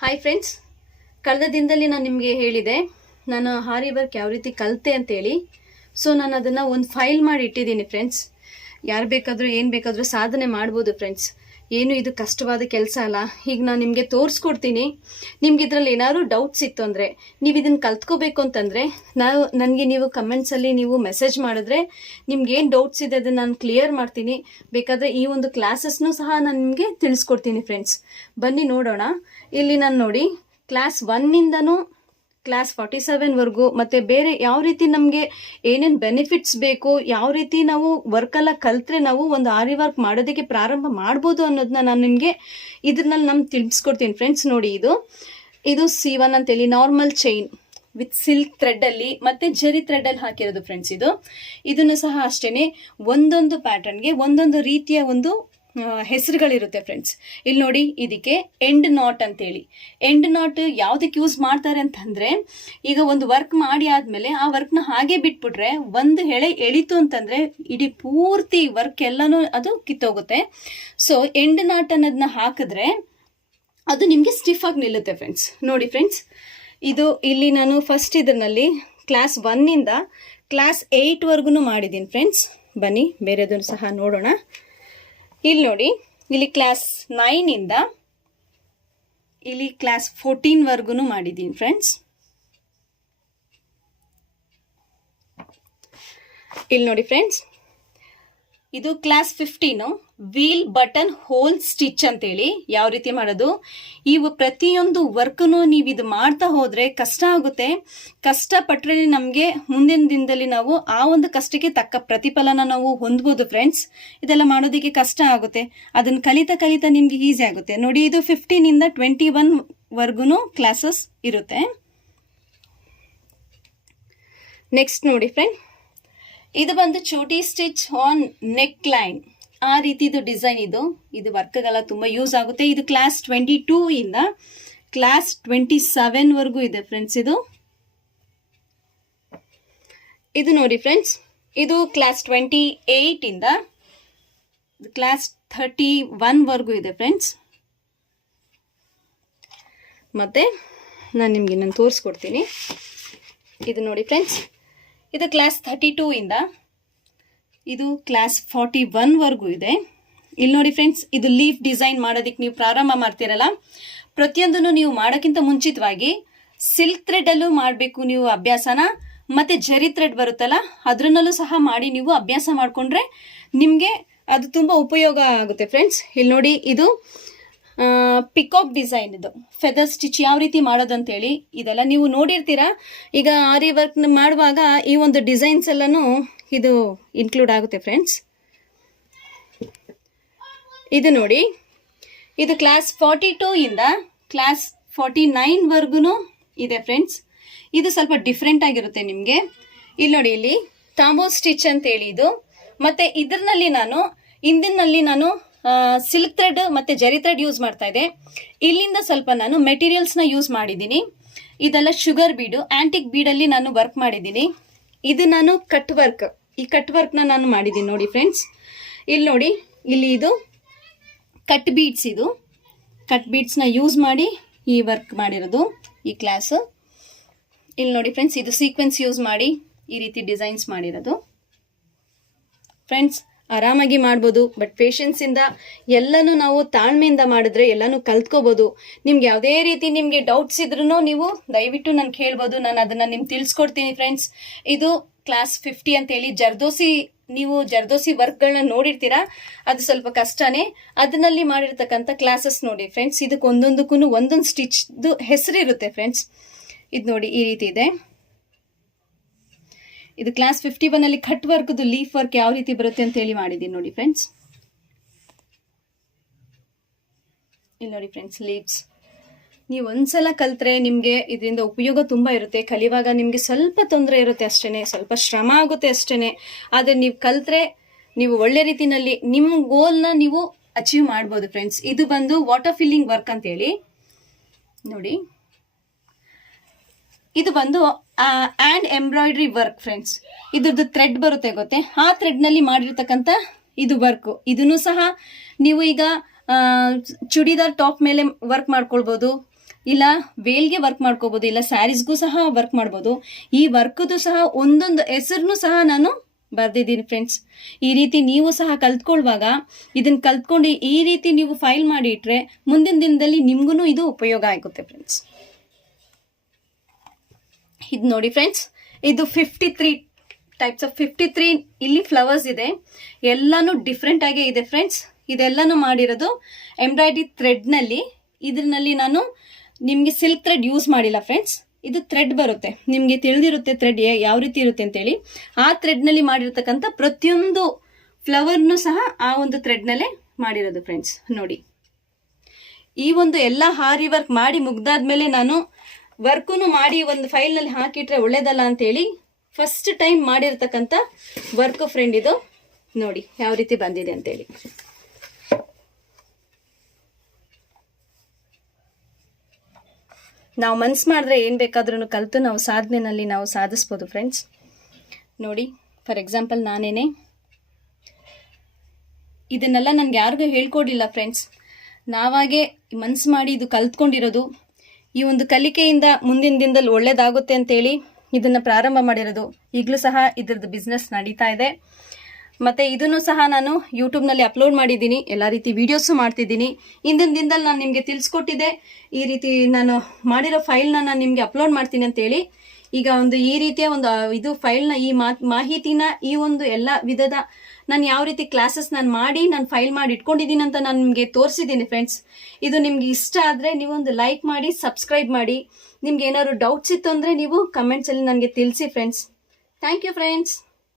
Hi friends, ಕಳೆದ ದಿನದಲ್ಲಿ ನಾನು ನಿಮಗೆ ಹೇಳಿದೆ ನಾನು ಹಾರಿ ವರ್ಕ್ ಯಾವ ರೀತಿ ಕಲಿತೆ ಅಂತೇಳಿ. ಸೊ ನಾನು ಅದನ್ನು ಒಂದು ಫೈಲ್ ಮಾಡಿ ಇಟ್ಟಿದ್ದೀನಿ ಫ್ರೆಂಡ್ಸ್. ಯಾರು ಬೇಕಾದರೂ ಏನು ಬೇಕಾದರೂ ಸಾಧನೆ ಮಾಡ್ಬೋದು ಫ್ರೆಂಡ್ಸ್. ಏನು ಇದು ಕಷ್ಟವಾದ ಕೆಲಸ ಅಲ್ಲ. ಈಗ ನಾನು ನಿಮಗೆ ತೋರಿಸ್ಕೊಡ್ತೀನಿ. ನಿಮ್ಗೆ ಇದರಲ್ಲಿ ಏನಾದರೂ ಡೌಟ್ಸ್ ಇತ್ತು ಅಂದರೆ, ನೀವು ಇದನ್ನು ಕಲ್ತ್ಕೋಬೇಕು ಅಂತಂದರೆ ನನಗೆ ನೀವು ಕಮೆಂಟ್ಸಲ್ಲಿ ನೀವು ಮೆಸೇಜ್ ಮಾಡಿದ್ರೆ ನಿಮ್ಗೆ ಏನು ಡೌಟ್ಸ್ ಇದೆ ಅದನ್ನು ನಾನು ಕ್ಲಿಯರ್ ಮಾಡ್ತೀನಿ. ಬೇಕಾದರೆ ಈ ಒಂದು ಕ್ಲಾಸಸ್ನೂ ಸಹ ನಾನು ನಿಮಗೆ ತಿಳಿಸ್ಕೊಡ್ತೀನಿ ಫ್ರೆಂಡ್ಸ್. ಬನ್ನಿ ನೋಡೋಣ. ಇಲ್ಲಿ ನಾನು ನೋಡಿ ಕ್ಲಾಸ್ 1ಇಂದನೂ ಕ್ಲಾಸ್ 47ವರೆಗೂ ಮತ್ತು ಬೇರೆ ಯಾವ ರೀತಿ ನಮಗೆ ಏನೇನು ಬೆನಿಫಿಟ್ಸ್ ಬೇಕು, ಯಾವ ರೀತಿ ನಾವು ವರ್ಕೆಲ್ಲ ಕಲ್ತ್ರೆ ನಾವು ಒಂದು ಆರಿ ವರ್ಕ್ ಮಾಡೋದಕ್ಕೆ ಪ್ರಾರಂಭ ಮಾಡ್ಬೋದು ಅನ್ನೋದನ್ನ ನಾನು ನಿಮಗೆ ಇದ್ರಲ್ಲಿ ನಾನು ತಿಳಿಸ್ಕೊಡ್ತೀನಿ ಫ್ರೆಂಡ್ಸ್. ನೋಡಿ, ಇದು C1 ಅಂತೇಳಿ ನಾರ್ಮಲ್ ಚೈನ್ ವಿತ್ ಸಿಲ್ಕ್ ಥ್ರೆಡ್ಡಲ್ಲಿ ಮತ್ತು ಜರಿ ಥ್ರೆಡ್ಡಲ್ಲಿ ಹಾಕಿರೋದು ಫ್ರೆಂಡ್ಸ್. ಇದನ್ನು ಸಹ ಅಷ್ಟೇ ಒಂದೊಂದು ಪ್ಯಾಟರ್ನ್ಗೆ ಒಂದೊಂದು ರೀತಿಯ ಒಂದು ಹೆಸರುಗಳಿರುತ್ತೆ ಫ್ರೆಂಡ್ಸ್. ಇಲ್ಲಿ ನೋಡಿ, ಇದಕ್ಕೆ ಎಂಡ್ ನಾಟ್ ಅಂತೇಳಿ. ಎಂಡ್ ನಾಟ್ ಯಾವುದಕ್ಕೆ ಯೂಸ್ ಮಾಡ್ತಾರೆ ಅಂತಂದರೆ, ಈಗ ಒಂದು ವರ್ಕ್ ಮಾಡಿ ಆದಮೇಲೆ ಆ ವರ್ಕ್ನ ಹಾಗೆ ಬಿಟ್ಬಿಟ್ರೆ ಒಂದು ಎಳೆ ಎಳಿತು ಅಂತಂದರೆ ಇಡೀ ಪೂರ್ತಿ ವರ್ಕ್ ಎಲ್ಲನೂ ಅದು ಕಿತ್ತೋಗುತ್ತೆ. ಸೊ ಎಂಡ್ ನಾಟ್ ಅನ್ನೋದನ್ನ ಹಾಕಿದ್ರೆ ಅದು ನಿಮಗೆ ಸ್ಟಿಫ್ ಆಗಿ ನಿಲ್ಲುತ್ತೆ ಫ್ರೆಂಡ್ಸ್. ನೋಡಿ ಫ್ರೆಂಡ್ಸ್, ಇಲ್ಲಿ ನಾನು ಫಸ್ಟ್ ಇದರಲ್ಲಿ ಕ್ಲಾಸ್ 1ಇಂದ ಕ್ಲಾಸ್ 8ವರೆಗೂ ಮಾಡಿದ್ದೀನಿ ಫ್ರೆಂಡ್ಸ್. ಬನ್ನಿ ಬೇರೆದನ್ನು ಸಹ ನೋಡೋಣ. ಇಲ್ಲಿ ನೋಡಿ, ಇಲ್ಲಿ ಕ್ಲಾಸ್ 9ಇಂದ ಇಲ್ಲಿ ಕ್ಲಾಸ್ 14ವರೆಗೂ ಮಾಡಿದ್ದೀನಿ ಫ್ರೆಂಡ್ಸ್. ಇಲ್ಲಿ ನೋಡಿ ಫ್ರೆಂಡ್ಸ್, ಇದು class 15 wheel button hole stitch ಅಂತೇಳಿ ಯಾವ ರೀತಿ ಮಾಡೋದು. ಇವು ಪ್ರತಿಯೊಂದು ವರ್ಕ್ನು ನೀವು ಇದು ಮಾಡ್ತಾ ಹೋದರೆ ಕಷ್ಟ ಆಗುತ್ತೆ. ಕಷ್ಟಪಟ್ಟರೆ ನಮಗೆ ಮುಂದಿನ ದಿನದಲ್ಲಿ ನಾವು ಆ ಒಂದು ಕಷ್ಟಕ್ಕೆ ತಕ್ಕ ಪ್ರತಿಫಲನ ನಾವು ಹೊಂದ್ಬೋದು ಫ್ರೆಂಡ್ಸ್. ಇದೆಲ್ಲ ಮಾಡೋದಕ್ಕೆ ಕಷ್ಟ ಆಗುತ್ತೆ, ಅದನ್ನು ಕಲಿತಾ ನಿಮಗೆ ಈಸಿ ಆಗುತ್ತೆ. ನೋಡಿ, ಇದು 15ಇಂದ 21ವರೆಗೂ ಕ್ಲಾಸಸ್ ಇರುತ್ತೆ. ನೆಕ್ಸ್ಟ್ ನೋಡಿ ಫ್ರೆಂಡ್, ಇದು ಬಂದು ಚೋಟಿ ಸ್ಟಿಚ್ ಆನ್ ನೆಕ್ ಲೈನ್. ಆ ರೀತಿದು ಡಿಸೈನ್ ಇದು ವರ್ಕ್ಗೆಲ್ಲ ತುಂಬ ಯೂಸ್ ಆಗುತ್ತೆ. ಇದು ಕ್ಲಾಸ್ 22ಇಂದ ಕ್ಲಾಸ್ 27ವರೆಗೂ ಇದೆ ಫ್ರೆಂಡ್ಸ್. ಇದು ನೋಡಿ ಫ್ರೆಂಡ್ಸ್, ಇದು ಕ್ಲಾಸ್ 28ಇಂದ ಕ್ಲಾಸ್ 31ವರೆಗೂ ಇದೆ ಫ್ರೆಂಡ್ಸ್. ಮತ್ತೆ ನಾನು ನಿಮ್ಗೆ ಇನ್ನೊಂದು ತೋರಿಸ್ಕೊಡ್ತೀನಿ. ಇದು ನೋಡಿ ಫ್ರೆಂಡ್ಸ್, ಇದು ಕ್ಲಾಸ್ 32ಇಂದ ಇದು ಕ್ಲಾಸ್ 41ವರೆಗೂ ಇದೆ. ಇಲ್ಲಿ ನೋಡಿ ಫ್ರೆಂಡ್ಸ್, ಇದು ಲೀಫ್ ಡಿಸೈನ್ ಮಾಡೋದಕ್ಕೆ ನೀವು ಪ್ರಾರಂಭ ಮಾಡ್ತೀರಲ್ಲ, ಪ್ರತಿಯೊಂದನ್ನು ನೀವು ಮಾಡೋಕ್ಕಿಂತ ಮುಂಚಿತವಾಗಿ ಸಿಲ್ಕ್ ಥ್ರೆಡಲ್ಲೂ ಮಾಡಬೇಕು ನೀವು ಅಭ್ಯಾಸನ. ಮತ್ತು ಜರಿ ಥ್ರೆಡ್ ಬರುತ್ತಲ್ಲ ಅದರಲ್ಲೂ ಸಹ ಮಾಡಿ ನೀವು ಅಭ್ಯಾಸ ಮಾಡಿಕೊಂಡ್ರೆ ನಿಮಗೆ ಅದು ತುಂಬ ಉಪಯೋಗ ಆಗುತ್ತೆ ಫ್ರೆಂಡ್ಸ್. ಇಲ್ಲಿ ನೋಡಿ, ಇದು ಪಿಕಾಕ್ ಡಿಸೈನ್, ಇದು ಫೆದರ್ ಸ್ಟಿಚ್ ಯಾವ ರೀತಿ ಮಾಡೋದಂತೇಳಿ ಇದೆಲ್ಲ ನೀವು ನೋಡಿರ್ತೀರಾ. ಈಗ ಆರಿ ವರ್ಕ್ ಮಾಡುವಾಗ ಈ ಒಂದು ಡಿಸೈನ್ಸ್ ಎಲ್ಲನೂ ಇದು ಇನ್ಕ್ಲೂಡ್ ಆಗುತ್ತೆ ಫ್ರೆಂಡ್ಸ್. ಇದು ನೋಡಿ, ಇದು ಕ್ಲಾಸ್ 42ಇಂದ ಕ್ಲಾಸ್ 49ವರೆಗೂ ಇದೆ ಫ್ರೆಂಡ್ಸ್. ಇದು ಸ್ವಲ್ಪ ಡಿಫ್ರೆಂಟ್ ಆಗಿರುತ್ತೆ ನಿಮಗೆ. ಇಲ್ಲಿ ನೋಡಿ, ಇಲ್ಲಿ ತಾಂಬೋ ಸ್ಟಿಚ್ ಅಂತೇಳಿ ಇದು. ಮತ್ತು ಇದರಲ್ಲಿ ಹಿಂದಿನಲ್ಲಿ ನಾನು ಸಿಲ್ಕ್ ಥ್ರೆಡ್ ಮತ್ತು ಜರಿ ಥ್ರೆಡ್ ಯೂಸ್ ಮಾಡ್ತಾ ಇದ್ದೆ. ಇಲ್ಲಿಂದ ಸ್ವಲ್ಪ ನಾನು ಮೆಟೀರಿಯಲ್ಸ್ನ ಯೂಸ್ ಮಾಡಿದ್ದೀನಿ. ಇದೆಲ್ಲ ಶುಗರ್ ಬೀಡು, ಆ್ಯಂಟಿಕ್ ಬೀಡಲ್ಲಿ ನಾನು ವರ್ಕ್ ಮಾಡಿದ್ದೀನಿ. ಇದು ನಾನು ಕಟ್ ವರ್ಕ್, ಈ ಕಟ್ ವರ್ಕ್ನ ನಾನು ಮಾಡಿದ್ದೀನಿ ನೋಡಿ ಫ್ರೆಂಡ್ಸ್. ಇಲ್ಲಿ ನೋಡಿ, ಇಲ್ಲಿ ಇದು ಕಟ್ ಬೀಡ್ಸ್, ಇದು ಕಟ್ ಬೀಡ್ಸ್ನ ಯೂಸ್ ಮಾಡಿ ಈ ವರ್ಕ್ ಮಾಡಿರೋದು ಈ ಕ್ಲಾಸು. ಇಲ್ಲಿ ನೋಡಿ ಫ್ರೆಂಡ್ಸ್, ಇದು ಸೀಕ್ವೆನ್ಸ್ ಯೂಸ್ ಮಾಡಿ ಈ ರೀತಿ ಡಿಸೈನ್ಸ್ ಮಾಡಿರೋದು ಫ್ರೆಂಡ್ಸ್. ಆರಾಮಾಗಿ ಮಾಡ್ಬೋದು, ಬಟ್ ಪೇಷನ್ಸಿಂದ ಎಲ್ಲನೂ ನಾವು ತಾಳ್ಮೆಯಿಂದ ಮಾಡಿದ್ರೆ ಎಲ್ಲನೂ ಕಲ್ತ್ಕೋಬೋದು. ನಿಮ್ಗೆ ಯಾವುದೇ ರೀತಿ ನಿಮಗೆ ಡೌಟ್ಸ್ ಇದ್ರೂ ನೀವು ದಯವಿಟ್ಟು ನಾನು ಕೇಳ್ಬೋದು, ನಾನು ಅದನ್ನು ನಿಮ್ಗೆ ತಿಳಿಸ್ಕೊಡ್ತೀನಿ ಫ್ರೆಂಡ್ಸ್. ಇದು ಕ್ಲಾಸ್ 50 ಅಂತೇಳಿ ನೀವು ಜರ್ದೋಸಿ ವರ್ಕ್ಗಳನ್ನ ನೋಡಿರ್ತೀರಾ, ಅದು ಸ್ವಲ್ಪ ಕಷ್ಟನೇ. ಅದನ್ನಲ್ಲಿ ಮಾಡಿರ್ತಕ್ಕಂಥ ಕ್ಲಾಸಸ್ ನೋಡಿ ಫ್ರೆಂಡ್ಸ್. ಇದಕ್ಕೆ ಒಂದೊಂದಕ್ಕೂ ಒಂದೊಂದು ಸ್ಟಿಚ್ದು ಹೆಸರಿರುತ್ತೆ ಫ್ರೆಂಡ್ಸ್. ಇದು ನೋಡಿ, ಈ ರೀತಿ ಇದೆ. ಇದು ಕ್ಲಾಸ್ 51ಅಲ್ಲಿ ಕಟ್ ವರ್ಕ್ದು ಲೀಫ್ ವರ್ಕ್ ಯಾವ ರೀತಿ ಬರುತ್ತೆ ಅಂತ ಹೇಳಿ ಮಾಡಿದ್ದೀನಿ ನೋಡಿ ಫ್ರೆಂಡ್ಸ್. ಇಲ್ಲಿ ನೋಡಿ ಫ್ರೆಂಡ್ಸ್, ಲೀವ್ಸ್ ನೀವು ಒಂದ್ಸಲ ಕಲ್ತ್ರೆ ನಿಮಗೆ ಇದರಿಂದ ಉಪಯೋಗ ತುಂಬ ಇರುತ್ತೆ. ಕಲಿಯುವಾಗ ನಿಮಗೆ ಸ್ವಲ್ಪ ತೊಂದರೆ ಇರುತ್ತೆ ಅಷ್ಟೇ, ಸ್ವಲ್ಪ ಶ್ರಮ ಆಗುತ್ತೆ ಅಷ್ಟೇ. ಆದರೆ ನೀವು ಕಲ್ತ್ರೆ ನೀವು ಒಳ್ಳೆ ರೀತಿಯಲ್ಲಿ ನಿಮ್ಮ ಗೋಲ್ನ ನೀವು ಅಚೀವ್ ಮಾಡ್ಬೋದು ಫ್ರೆಂಡ್ಸ್. ಇದು ಬಂದು ವಾಟರ್ ಫಿಲ್ಲಿಂಗ್ ವರ್ಕ್ ಅಂತೇಳಿ ನೋಡಿ. ಇದು ಬಂದು ಆ್ಯಂಡ್ ಎಂಬ್ರಾಯ್ಡ್ರಿ ವರ್ಕ್ ಫ್ರೆಂಡ್ಸ್. ಇದ್ರದ್ದು ಥ್ರೆಡ್ ಬರುತ್ತೆ ಗೊತ್ತೇ, ಆ ಥ್ರೆಡ್ನಲ್ಲಿ ಮಾಡಿರ್ತಕ್ಕಂಥ ಇದು ವರ್ಕು. ಇದನ್ನು ಸಹ ನೀವು ಈಗ ಚೂಡಿದಾರ್ ಟಾಪ್ ಮೇಲೆ ವರ್ಕ್ ಮಾಡ್ಕೊಳ್ಬೋದು. ಇಲ್ಲ ವೇಲ್ಗೆ ವರ್ಕ್ ಮಾಡ್ಕೋಬೋದು, ಇಲ್ಲ ಸ್ಯಾರೀಸ್ಗೂ ಸಹ ವರ್ಕ್ ಮಾಡ್ಬೋದು. ಈ ವರ್ಕ್ದು ಸಹ ಒಂದೊಂದು ಹೆಸರನ್ನು ಸಹ ನಾನು ಬರ್ದಿದ್ದೀನಿ ಫ್ರೆಂಡ್ಸ್. ಈ ರೀತಿ ನೀವು ಸಹ ಕಲ್ತ್ಕೊಳ್ವಾಗ ಇದನ್ನ ಕಲ್ತ್ಕೊಂಡು ಈ ರೀತಿ ನೀವು ಫೈಲ್ ಮಾಡಿ ಇಟ್ರೆ ಮುಂದಿನ ದಿನದಲ್ಲಿ ನಿಮ್ಗೂ ಇದು ಉಪಯೋಗ ಆಗುತ್ತೆ ಫ್ರೆಂಡ್ಸ್. ಇದು ನೋಡಿ ಫ್ರೆಂಡ್ಸ್, ಇದು 53 ಟೈಪ್ಸ್ ಆಫ್ 53 ಇಲ್ಲಿ ಫ್ಲವರ್ಸ್ ಇದೆ. ಎಲ್ಲಾನು ಡಿಫ್ರೆಂಟ್ ಆಗೇ ಇದೆ ಫ್ರೆಂಡ್ಸ್. ಇದೆಲ್ಲಾನು ಮಾಡಿರೋದು ಎಂಬ್ರಾಯ್ಡ್ರಿ ಥ್ರೆಡ್ನಲ್ಲಿ. ಇದರಲ್ಲಿ ನಾನು ನಿಮಗೆ ಸಿಲ್ಕ್ ಥ್ರೆಡ್ ಯೂಸ್ ಮಾಡಿಲ್ಲ ಫ್ರೆಂಡ್ಸ್. ಇದು ಥ್ರೆಡ್ ಬರುತ್ತೆ, ನಿಮಗೆ ತಿಳಿದಿರುತ್ತೆ ಥ್ರೆಡ್ ಯಾವ ರೀತಿ ಇರುತ್ತೆ ಅಂತೇಳಿ. ಆ ಥ್ರೆಡ್ನಲ್ಲಿ ಮಾಡಿರ್ತಕ್ಕಂಥ ಪ್ರತಿಯೊಂದು ಫ್ಲವರ್ನು ಸಹ ಆ ಒಂದು ಥ್ರೆಡ್ನಲ್ಲೇ ಮಾಡಿರೋದು ಫ್ರೆಂಡ್ಸ್. ನೋಡಿ, ಈ ಒಂದು ಎಲ್ಲ ಹಾರಿ ವರ್ಕ್ ಮಾಡಿ ಮುಗ್ದಾದ್ಮೇಲೆ ನಾನು ವರ್ಕನ್ನು ಮಾಡಿ ಒಂದು ಫೈಲ್ನಲ್ಲಿ ಹಾಕಿಟ್ರೆ ಒಳ್ಳೇದಲ್ಲ ಅಂತೇಳಿ ಫಸ್ಟ್ ಟೈಮ್ ಮಾಡಿರ್ತಕ್ಕಂಥ ವರ್ಕ್ ಫ್ರೆಂಡ್ ಇದು. ನೋಡಿ ಯಾವ ರೀತಿ ಬಂದಿದೆ ಅಂತೇಳಿ. ನಾವು ಮನ್ಸು ಮಾಡಿದ್ರೆ ಏನು ಬೇಕಾದ್ರೂ ಕಲಿತು ನಾವು ಸಾಧನೆಯಲ್ಲಿ ನಾವು ಸಾಧಿಸ್ಬೋದು ಫ್ರೆಂಡ್ಸ್. ನೋಡಿ, ಫಾರ್ ಎಕ್ಸಾಂಪಲ್ ನಾನೇನೆ ಇದನ್ನೆಲ್ಲ ನನಗೆ ಯಾರಿಗೂ ಹೇಳ್ಕೊಡಿಲ್ಲ ಫ್ರೆಂಡ್ಸ್. ನಾವಾಗೆ ಮನ್ಸು ಮಾಡಿ ಇದು ಕಲ್ತ್ಕೊಂಡಿರೋದು. ಈ ಒಂದು ಕಲಿಕೆಯಿಂದ ಮುಂದಿನ ದಿನದಲ್ಲಿ ಒಳ್ಳೇದಾಗುತ್ತೆ ಅಂತೇಳಿ ಇದನ್ನು ಪ್ರಾರಂಭ ಮಾಡಿರೋದು. ಈಗಲೂ ಸಹ ಇದ್ರದ್ದು ಬಿಸ್ನೆಸ್ ನಡೀತಾ ಇದೆ. ಮತ್ತು ಇದನ್ನು ಸಹ ನಾನು ಯೂಟ್ಯೂಬ್ನಲ್ಲಿ ಅಪ್ಲೋಡ್ ಮಾಡಿದ್ದೀನಿ, ಎಲ್ಲ ರೀತಿ ವೀಡಿಯೋಸು ಮಾಡ್ತಿದ್ದೀನಿ. ಇಂದಿನ ದಿನದಲ್ಲಿ ನಾನು ನಿಮಗೆ ತಿಳಿಸ್ಕೊಟ್ಟಿದ್ದೆ, ಈ ರೀತಿ ನಾನು ಮಾಡಿರೋ ಫೈಲ್ನ ನಾನು ನಿಮಗೆ ಅಪ್ಲೋಡ್ ಮಾಡ್ತೀನಿ ಅಂತೇಳಿ. ಈಗ ಒಂದು ಈ ರೀತಿಯ ಒಂದು ಇದು ಫೈಲ್ನ ಈ ಮಾಹಿತಿನ ಈ ಒಂದು ಎಲ್ಲ ವಿಧದ ನಾನು ಯಾವ ರೀತಿ ಕ್ಲಾಸಸ್ ನಾನು ಮಾಡಿ ನಾನು ಫೈಲ್ ಮಾಡಿ ಇಟ್ಕೊಂಡಿದ್ದೀನಿ ಅಂತ ನಾನು ನಿಮಗೆ ತೋರಿಸಿದ್ದೀನಿ ಫ್ರೆಂಡ್ಸ್. ಇದು ನಿಮ್ಗೆ ಇಷ್ಟ ಆದರೆ ನೀವೊಂದು ಲೈಕ್ ಮಾಡಿ, ಸಬ್ಸ್ಕ್ರೈಬ್ ಮಾಡಿ. ನಿಮ್ಗೆ ಏನಾದ್ರು ಡೌಟ್ಸ್ ಇತ್ತು ಅಂದರೆ ನೀವು ಕಮೆಂಟ್ಸಲ್ಲಿ ನನಗೆ ತಿಳಿಸಿ ಫ್ರೆಂಡ್ಸ್. Thank you friends.